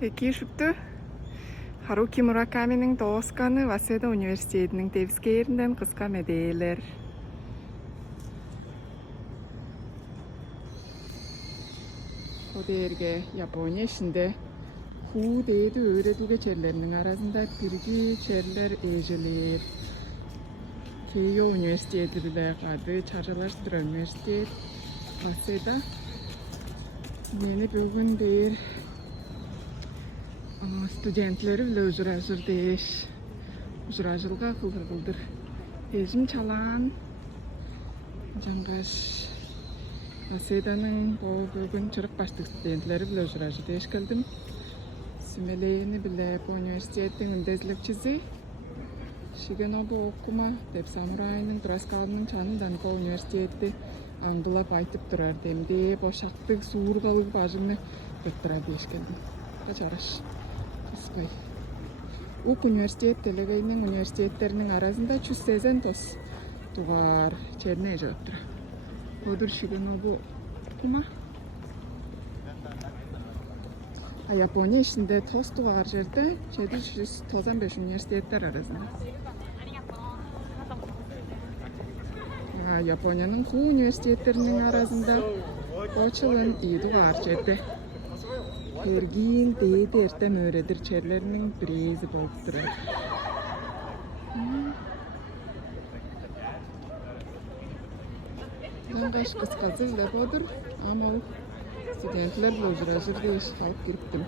Кийшүптү Харуки Муракаминин тоосканы Васеда университетинин тепскээринен кыска медейлер. Odерге Япония ишинде хуу дээди öğretүүгө черлеринин арасында бирги черлер эжелер. Кейо университети биле кады Чаржалаштыра университет Васеда. Мени бүгүн дээр студентлери биле ужуражыр дээш. Ужуражылга кылдыр. Эжим чалаан жаңгаш Васеданын бүгүн чырык баштык студентлери биле ужуражыр дээш келдим. Симелени биле по университеттин үндезилекчиси Шигенобу окума деп самурайнын Тураскалынын чанынан по университетти аңгылап айтып турар демде бошактык суургалык бажыны өттүрар дээш келдим. Качараш кыскай. Ук университет телегейнин университеттеринин арасында чүз сезен тос тугар черне жөөттүр. Одур Шигенобу окума. Япония ишинде тос тугар жерде 795 университеттер арасында. Япониянын куу университеттеринин арасында очулун ийдугар жерде. Эргин дээди эртем өредир черлеринин биризи болуп турат. Жаңгаш кыскасы эле бодур, ама студентлер биле ужуражыр дээш алып кириптим.